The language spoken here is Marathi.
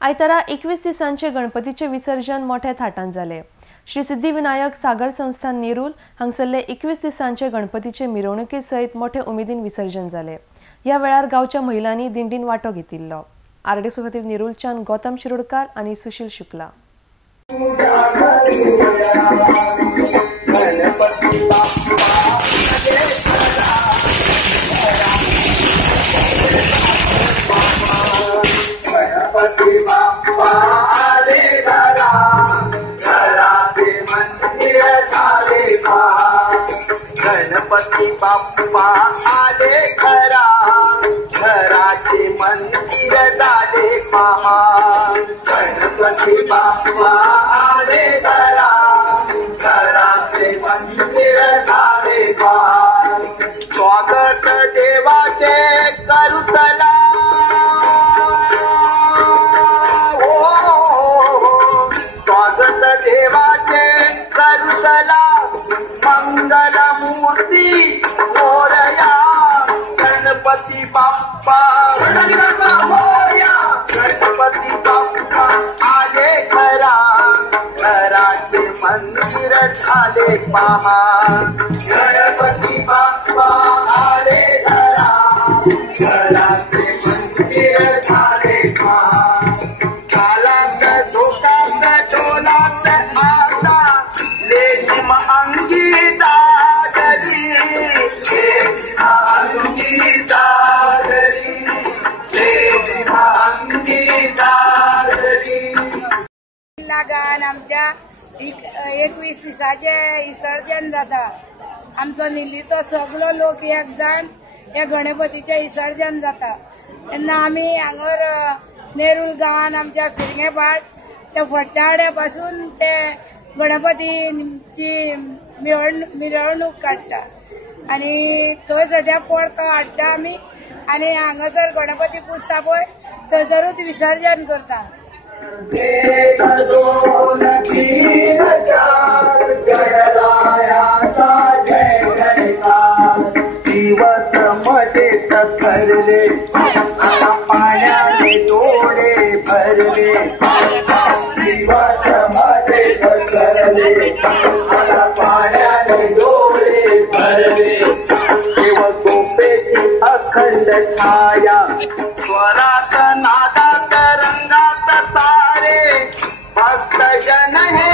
आयतारा 21 दिसांचे गणपतीचे विसर्जन मोठ्या थाटान जाले। श्री सिद्धिविनायक सागर संस्थान नेरूल हांगसरले 21 दिसांचे गणपतीचे मिरवणुके सयत मोठे उमेदीन विसर्जन जाले। या वेळार गावच्या महिलांनी दिंडीन वांटो घेतिल्लो। आरडीएस खातीर नेरूलच्यान गौतम शिरोडकार आणि सुशील शुक्ला। गणपती बाप्पा आले घरा, घराचे मंदिर झाले पहा। गणपती बाप्पा आले घरा, घराचे मंदिर झाले पहा। स्वागत देवाचे करू चला, स्वागत देवाचे करू चला। मंगल मूर्ती मोरया, गणपती बाप्पा मोरया। गणपती बाप्पा आले घरा, घराचे मंदिर झाले पहा। गणपती बाप्पा आले घरा, घराचे मंदिर झाले पहा। कालात झोकात डोलात आता लेझिम अंगी दादरी, लेझिम अंगी दादरी, लेझिम अंगी दादरी। लागान आमच्या 21 दिसाचे विसर्जन जाता। आमचो निल्लीचो सगळो लोक एक जाण हे गणपतीचे विसर्जन जाता तेन्ना आमी हांगर नेरूल गांवान आमच्या फिरंगेपाट ते फट्टाड्या पासून ते गणपतीची मिरवणूक काढता आणि थंय सद्या परतो हाडटा आमी आणि हांगासर गणपती पुजता पळय थंयसरूच विसर्जन करता। दिवस मध्ये सकरले, आता पाण्याने डोळे भरले। दिवस मध्ये सकरले, आता पाण्याने डोळे भरले। देव गोपेची अखंड छाया, स्वरात नादात रंगात सारे भक्त जन हे